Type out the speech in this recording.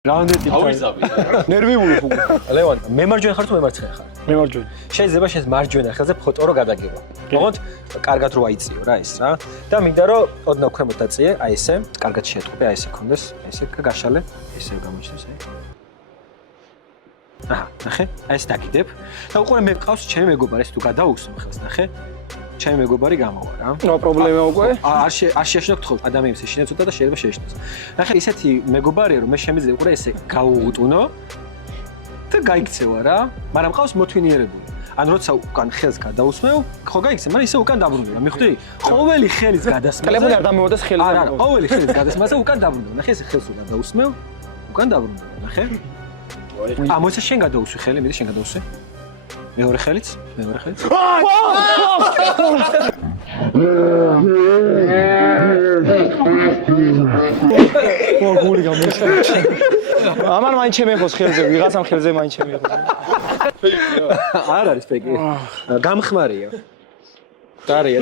რამდენი ავიზავი. ნერვიული ხო? ლევან, მემარჯვენე ხარ თუ მემარცხენე ხარ? მემარჯვენე. შეიძლება შენ მარჯვენა ხელზე ფოტო გადაგება. მოხოთ, კარგად რო აიწიო რა ეს რა. და მინდა რომ ოდნავ ქვემოთ დაწიე, აი ესე, კარგად შეეტყობე, აი ესე კონდეს, აი ესე გაშალე, ესე გამოჩნდეს აი. აჰა, ნახე, აი ეს დაგიდებ. და უყურე მე მყავს ჩემი მეგობარი, ეს თუ გადაუსმ ხელს, ნახე. ჩემი მეგობარი გამოვა რა. ნო პრობლემა უკვე. არ შეაშინოთ ხო ადამიანს ეშინა ცოტა და შეიძლება შეეშინოს. ნახე, ისეთი მეგობარია რომ მე შემიძლია უყურე ესე გაუღუტუნო და გაიქცევა რა, მაგრამ მყავს მოთვინიერებული. ან როცა უკან ხელს გადაусმევ, ხო გაიქცე, მაგრამ ისე უკან დაბრუნდება. მიხვდი? ყოველი ხელის გადასმაზე. ტელეფონი არ დამევოდეს ხელზე. არა, ყოველი ხელის გადასმაზე უკან დაბრუნდება. ნახე, ესე ხელს უკან დაусმევ, უკან დაბრუნდება. ნახე. მოიცა შენ გადაუსვი ხელი, მიდი შენ გადაუსვი. მეორე ხელიც. გული გამოსწორე. ამან მაინც შემეხოს ხელზე, ვიღაცამ ხელზე მაინც შემეხოს. არ არის ფეგი. გამხმარია. დარია.